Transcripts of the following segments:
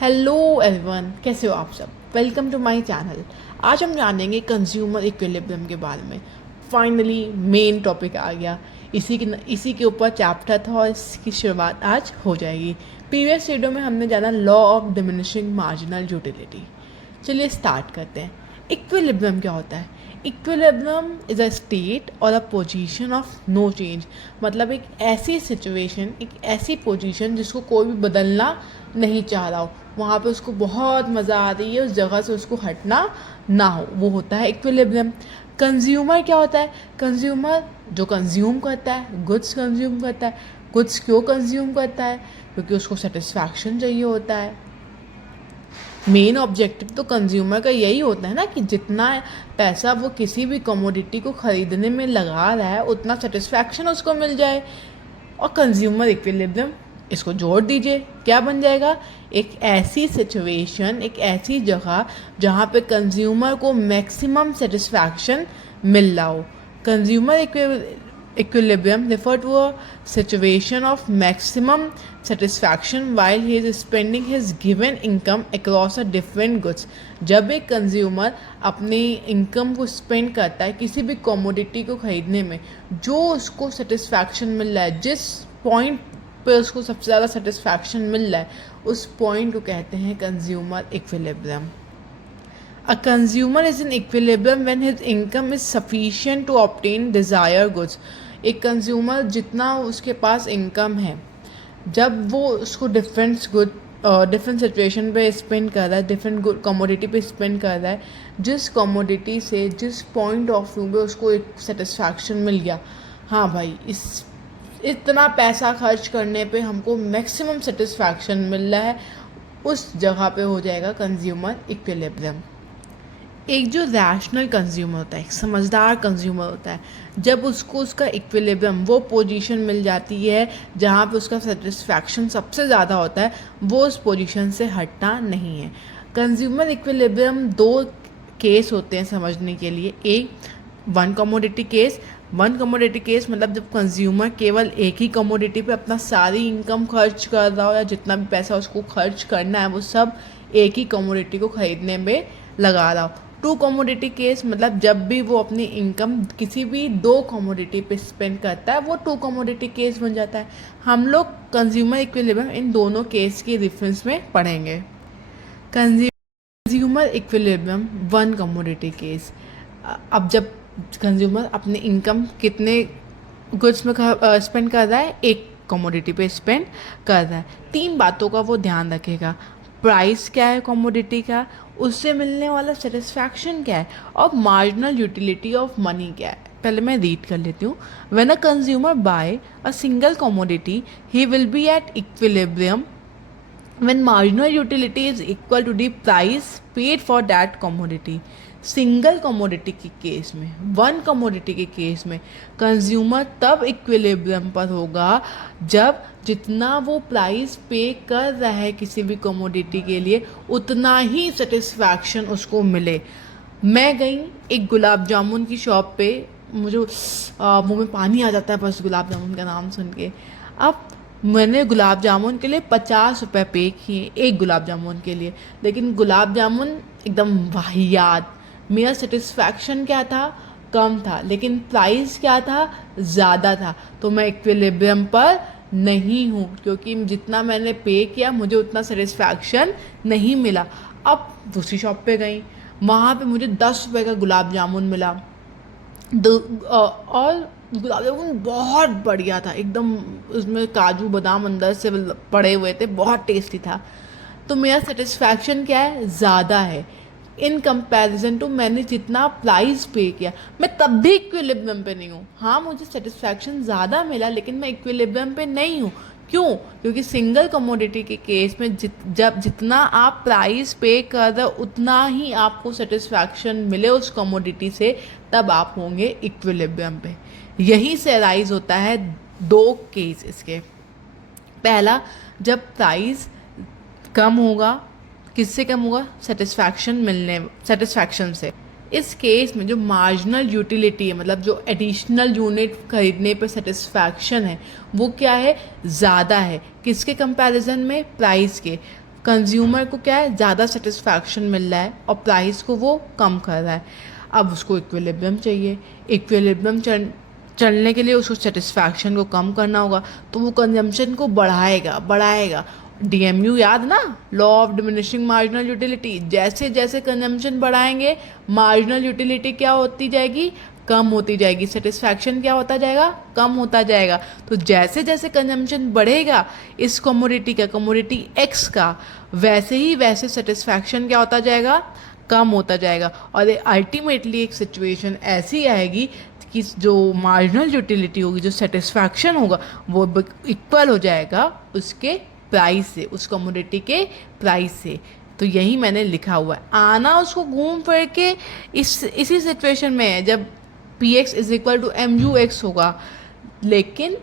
Hello everyone, कैसे हो आप सब। Welcome to my channel. आज हम जानेंगे कंज्यूमर इक्विलिब्रियम के बारे में। फाइनली मेन टॉपिक आ गया। इसी के ऊपर चैप्टर था और इसकी शुरुआत आज हो जाएगी। प्रीवियस वीडियो में हमने जाना law of diminishing marginal utility. चलिए स्टार्ट करते हैं। इक्विलिब्रियम क्या होता है? इक्विलिब्रियम इज़ अ स्टेट और a position of no change. मतलब एक ऐसी सिचुएशन, एक ऐसी पोजीशन जिसको कोई भी बदलना नहीं चाह रहा हो, वहाँ पे उसको बहुत मज़ा आ रही है, उस जगह से उसको हटना ना हो, वो होता है इक्विलिब्रियम। कंज्यूमर क्या होता है? कंज्यूमर जो कंज्यूम करता है, गुड्स कंज्यूम करता है। गुड्स क्यों कंज्यूम करता है? क्योंकि उसको सेटिस्फैक्शन चाहिए होता है। मेन ऑब्जेक्टिव तो कंज्यूमर का यही होता है ना कि जितना पैसा वो किसी भी कमोडिटी को ख़रीदने में लगा रहा है उतना सेटिस्फैक्शन उसको मिल जाए। और कंज्यूमर इक्विलिब्रियम, इसको जोड़ दीजिए, क्या बन जाएगा? एक ऐसी सिचुएशन, एक ऐसी जगह जहाँ पे कंज्यूमर को मैक्सिमम सेटिस्फैक्शन मिल रहा हो। Consumer equilibrium refer to a situation of maximum satisfaction while he is spending his given income across a different goods। जब एक कंज्यूमर अपनी इनकम को स्पेंड करता है किसी भी कमोडिटी को खरीदने में, जो उसको सेटिस्फैक्शन मिल रहा है, जिस पॉइंट पे उसको सबसे ज़्यादा सेटिस्फैक्शन मिल रहा है, उस पॉइंट को कहते हैं consumer equilibrium. A consumer is in equilibrium when his income is sufficient to obtain desired goods। एक कंज्यूमर जितना उसके पास इनकम है, जब वो उसको डिफरेंट सिचुएशन पे स्पेंड कर रहा है, डिफरेंट गुड कमोडिटी पे स्पेंड कर रहा है, जिस कमोडिटी से जिस पॉइंट ऑफ व्यू पे उसको एक सेटिस्फैक्शन मिल गया, हाँ भाई इतना पैसा खर्च करने पे हमको मैक्सिमम सेटिस्फैक्शन मिल रहा है, उस जगह पे हो जाएगा कंज्यूमर इक्विलिब्रियम। एक जो रैशनल कंज्यूमर होता है, एक समझदार कंज्यूमर होता है, जब उसको उसका इक्विलिब्रियम, वो पोजीशन मिल जाती है जहाँ पे उसका सेटिस्फैक्शन सबसे ज़्यादा होता है, वो उस पोजीशन से हटना नहीं है। कंज्यूमर इक्विलिब्रियम दो केस होते हैं समझने के लिए। एक one commodity case. One commodity case मतलब जब कंज्यूमर केवल एक ही कमोडिटी पे अपना सारी इनकम खर्च कर रहा हो, या जितना भी पैसा उसको खर्च करना है वो सब एक ही कमोडिटी को खरीदने में लगा रहा हो। टू कमोडिटी केस मतलब जब भी वो अपनी इनकम किसी भी दो कमोडिटी पे स्पेंड करता है, वो टू कमोडिटी केस बन जाता है। हम लोग कंज्यूमर इक्विलिब्रियम इन दोनों केस के रेफरेंस में पढ़ेंगे। Consumer equilibrium one commodity case. अब जब कंज्यूमर अपनी इनकम कितने गुड्स में स्पेंड कर रहा है? एक कमोडिटी पे स्पेंड कर रहा है। तीन बातों का वो ध्यान रखेगा। प्राइस क्या है कमोडिटी का, उससे मिलने वाला सेटिस्फैक्शन क्या है, और मार्जिनल यूटिलिटी ऑफ मनी क्या है। पहले मैं रीड कर लेती हूँ। When a consumer buy a single commodity he will be at equilibrium when marginal utility is equal to the price paid for that commodity। Single commodity के case में, one commodity के केस में consumer तब equilibrium पर होगा जब जितना वो प्राइस पे कर रहा है किसी भी कमोडिटी के लिए, उतना ही सेटिस्फैक्शन उसको मिले। मैं गई एक गुलाब जामुन की शॉप पे, मुझे मुंह में पानी आ जाता है बस गुलाब जामुन का नाम सुन के। अब मैंने गुलाब जामुन के लिए 50 रुपये पे किए, एक गुलाब जामुन के लिए, लेकिन गुलाब जामुन एकदम वाहियात। मेरा सेटिस्फैक्शन क्या था? कम था, लेकिन प्राइस क्या था? ज़्यादा था। तो मैं इक्विलिब्रियम पर नहीं हूँ, क्योंकि जितना मैंने पे किया मुझे उतना सेटिस्फैक्शन नहीं मिला। अब दूसरी शॉप पे गई, वहाँ पे मुझे 10 रुपये का गुलाब जामुन मिला। और गुलाब जामुन बहुत बढ़िया था, एकदम उसमें काजू बादाम अंदर से पड़े हुए थे, बहुत टेस्टी था। तो मेरा सेटिस्फैक्शन क्या है? ज़्यादा है इन कंपैरिजन टू मैंने जितना प्राइस पे किया। मैं तब भी इक्विलिब्रियम पे नहीं हूँ। हाँ, मुझे सेटिस्फैक्शन ज़्यादा मिला, लेकिन मैं इक्विलिब्रियम पे नहीं हूँ। क्यों? क्योंकि सिंगल कमोडिटी के केस में जब जितना आप प्राइस पे कर रहे हो उतना ही आपको सेटिस्फैक्शन मिले उस कमोडिटी से, तब आप होंगे इक्विलिब्रियम पे। यहीं से अराइज होता है दो केस इसके। पहला, जब प्राइस कम होगा, किससे कम होगा? सेटिस्फैक्शन से। इस केस में जो मार्जिनल यूटिलिटी है, मतलब जो एडिशनल यूनिट खरीदने पर सेटिस्फैक्शन है, वो क्या है? ज़्यादा है। किसके कंपैरिजन में? प्राइस के। कंज्यूमर को क्या है, ज़्यादा सेटिस्फैक्शन मिल रहा है और प्राइस को वो कम कर रहा है। अब उसको इक्विलिब्रियम चाहिए। इक्विलिब्रियम चलने के लिए उसको सेटिस्फैक्शन को कम करना होगा, तो वो कंजम्पशन को बढ़ाएगा बढ़ाएगा। डीएमयू याद ना, law of diminishing marginal utility. जैसे जैसे कंजम्पशन बढ़ाएंगे मार्जिनल यूटिलिटी क्या होती जाएगी, कम होती जाएगी। सेटिस्फैक्शन क्या होता जाएगा, कम होता जाएगा। तो जैसे जैसे कंजम्पशन बढ़ेगा इस कमोडिटी का, कमोडिटी एक्स का, वैसे ही वैसे सेटिस्फैक्शन क्या होता जाएगा, कम होता जाएगा। और अल्टीमेटली एक सिचुएशन ऐसी आएगी कि जो मार्जिनल यूटिलिटी होगी, जो सेटिस्फैक्शन होगा, वो इक्वल हो जाएगा उसके प्राइस से, उस कमोडिटी के प्राइस से। तो यही मैंने लिखा हुआ है। आना उसको घूम फिर के इसी सिचुएशन में है जब P X is equal to M U X होगा, लेकिन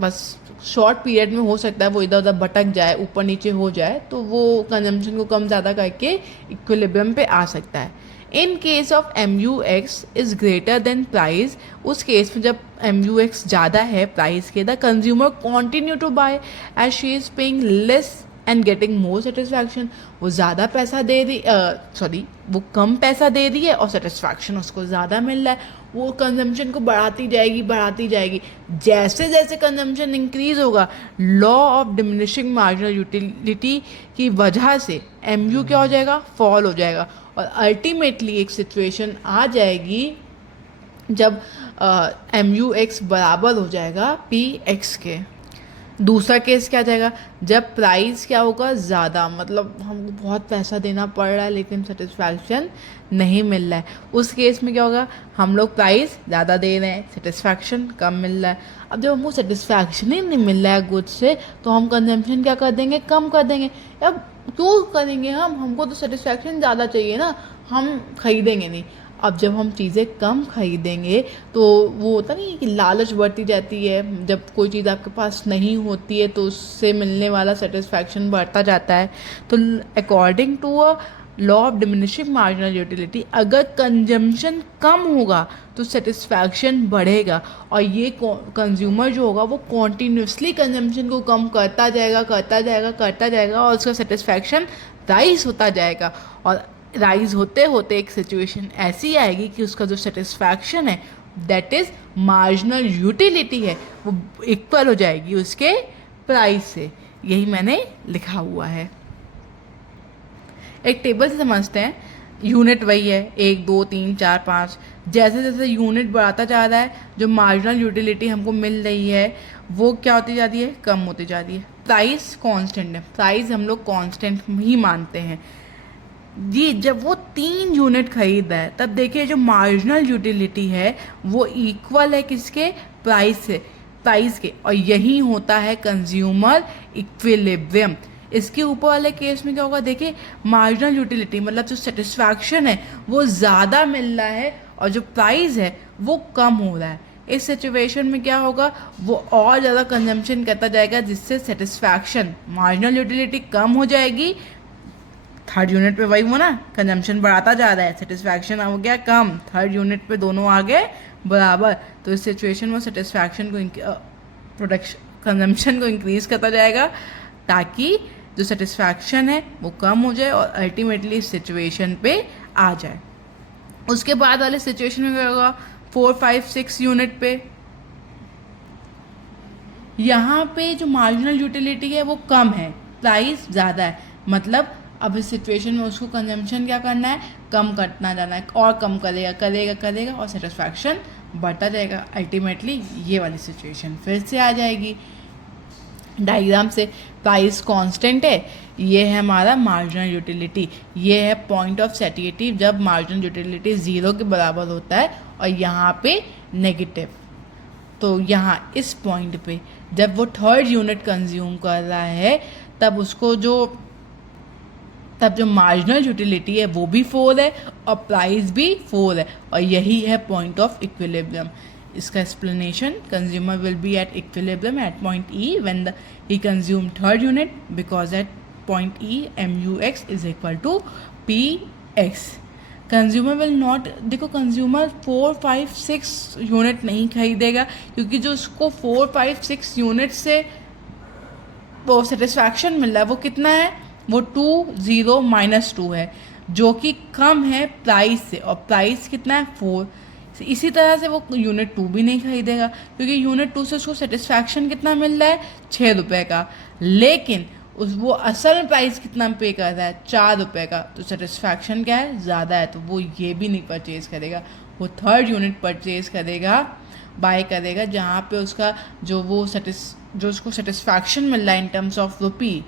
बस शॉर्ट पीरियड में हो सकता है वो इधर उधर भटक जाए, ऊपर नीचे हो जाए, तो वो कंजम्पशन को कम ज़्यादा करके इक्विलिब्रियम पे आ सकता है। In case of M U X is greater than price, उस केस में जब एम यू एक्स ज़्यादा है प्राइस के, the consumer continue to buy as she is paying less and getting more satisfaction. वो ज़्यादा पैसा दे रही वो कम पैसा दे रही है और सेटिस्फैक्शन उसको ज़्यादा मिल रहा है। वो कंजम्पशन को बढ़ाती जाएगी बढ़ाती जाएगी। जैसे जैसे कंजम्पशन इंक्रीज होगा, law of diminishing marginal utility की वजह से एम यू क्या हो जाएगा, फॉल हो जाएगा। और अल्टीमेटली एक सिचुएशन आ जाएगी जब एम यू एक्स बराबर हो जाएगा पी एक्स के। दूसरा केस क्या जाएगा, जब प्राइस क्या होगा, ज़्यादा, मतलब हमको बहुत पैसा देना पड़ रहा है लेकिन सेटिस्फैक्शन नहीं मिल रहा है। उस केस में क्या होगा, हम लोग प्राइस ज़्यादा दे रहे हैं, सेटिस्फैक्शन कम मिल रहा है। अब जब हमको सेटिस्फैक्शन ही नहीं मिल रहा है गुड्स से, तो हम कंजम्पशन क्या कर देंगे, कम कर देंगे। अब क्यों करेंगे हमको तो सेटिस्फैक्शन ज़्यादा चाहिए ना, हम खरीदेंगे नहीं। अब जब हम चीज़ें कम खरीदेंगे तो वो होता नहीं कि लालच बढ़ती जाती है। जब कोई चीज़ आपके पास नहीं होती है तो उससे मिलने वाला सेटिस्फैक्शन बढ़ता जाता है। तो according to a law of diminishing marginal utility, अगर कंजम्पशन कम होगा तो सेटिस्फैक्शन बढ़ेगा, और ये कंज्यूमर जो होगा वो कॉन्टीन्यूसली कंजम्पशन को कम करता जाएगा करता जाएगा करता जाएगा, और उसका सेटिस्फैक्शन राइज होता जाएगा। और राइज होते होते एक सिचुएशन ऐसी आएगी कि उसका जो सेटिस्फैक्शन है, दैट इज़ मार्जिनल यूटिलिटी है, वो इक्वल हो जाएगी उसके प्राइस से। यही मैंने लिखा हुआ है। एक टेबल से समझते हैं। यूनिट वही है 1 2 3 4 5। जैसे जैसे यूनिट बढ़ाता जा रहा है, जो मार्जिनल यूटिलिटी हमको मिल रही है वो क्या होती जा रही है, कम होती जा रही है। प्राइस कांस्टेंट है, प्राइस हम लोग कांस्टेंट ही मानते हैं जी। जब वो 3 यूनिट खरीद रहा है तब देखिए जो मार्जिनल यूटिलिटी है वो इक्वल है किसके, प्राइस से, प्राइस के। और यही होता है कंज्यूमर इक्विलिब्रियम। इसके ऊपर वाले केस में क्या होगा, देखिए मार्जिनल यूटिलिटी मतलब जो सेटिस्फैक्शन है वो ज़्यादा मिल रहा है और जो प्राइस है वो कम हो रहा है। इस सिचुएशन में क्या होगा, वो और ज़्यादा कंजम्पशन करता जाएगा, जिससे सेटिस्फैक्शन, मार्जिनल यूटिलिटी कम हो जाएगी। थर्ड यूनिट पे वही हुआ ना, कंजम्पशन बढ़ाता जा रहा है, सेटिस्फैक्शन हो गया कम, थर्ड यूनिट पे दोनों आ गए बराबर। तो इस सिचुएशन में सेटिस्फैक्शन को प्रोडक्शन कंजम्पशन को इंक्रीज करता जाएगा ताकि जो सेटिस्फैक्शन है वो कम हो जाए और अल्टीमेटली इस सिचुएशन पे आ जाए। उसके बाद वाले सिचुएशन में क्या होगा, 4 5 6 यूनिट पे, यहाँ पे जो मार्जिनल यूटिलिटी है वो कम है, प्राइस ज़्यादा है। मतलब अब इस सिचुएशन में उसको कंजम्पशन क्या करना है, कम करना जाना है, और कम करेगा करेगा करेगा और सेटिस्फैक्शन बढ़ता जाएगा। अल्टीमेटली ये वाली सिचुएशन फिर से आ जाएगी। डायग्राम से प्राइस कांस्टेंट है, ये है हमारा मार्जिनल यूटिलिटी, ये है पॉइंट ऑफ सैटिस्फैक्शन जब मार्जिनल यूटिलिटी 0 के बराबर होता है, और यहाँ पे नेगेटिव। तो यहाँ इस पॉइंट पे जब वो थर्ड यूनिट कंज्यूम कर रहा है तब उसको जो मार्जिनल यूटिलिटी है वो भी 4 है और प्राइस भी 4 है, और यही है पॉइंट ऑफ इक्विलिब्रियम। इसका explanation, consumer will be at equilibrium at point E when he consume third unit, because at point E M U X is equal to P X. Consumer will not, देखो consumer 4 5 6 unit नहीं खरीदेगा, क्योंकि जो उसको 4 5 6 unit से वो satisfaction मिल रहा है वो कितना है, वो 2 -2 है, जो कि कम है प्राइस से, और प्राइस कितना है 4। इसी तरह से वो यूनिट 2 भी नहीं खरीदेगा, क्योंकि यूनिट 2 से उसको सेटिस्फैक्शन कितना मिल रहा है, 6 रुपये का, लेकिन वो असल में प्राइस कितना पे कर रहा है, 4 रुपये का, तो सेटिस्फैक्शन क्या है, ज़्यादा है, तो वो ये भी नहीं परचेज़ करेगा। वो थर्ड यूनिट परचेज़ करेगा, बाय करेगा, जहाँ पे उसका जो उसको सेटिस्फैक्शन मिल रहा है इन टर्म्स ऑफ रुपी,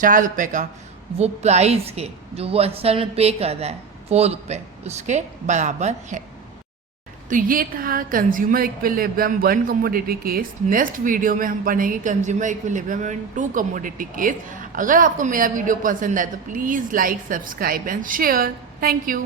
4 रुपये का, वो प्राइस के जो वो असल में पे कर रहा है 4 रुपये, उसके बराबर है। तो ये था consumer equilibrium 1 commodity case. Next video में हम पढ़ेंगे कंज्यूमर इक्विलिब्रियम इन 2 कमोडिटी केस। अगर आपको मेरा वीडियो पसंद आए तो please like, subscribe and share. Thank you.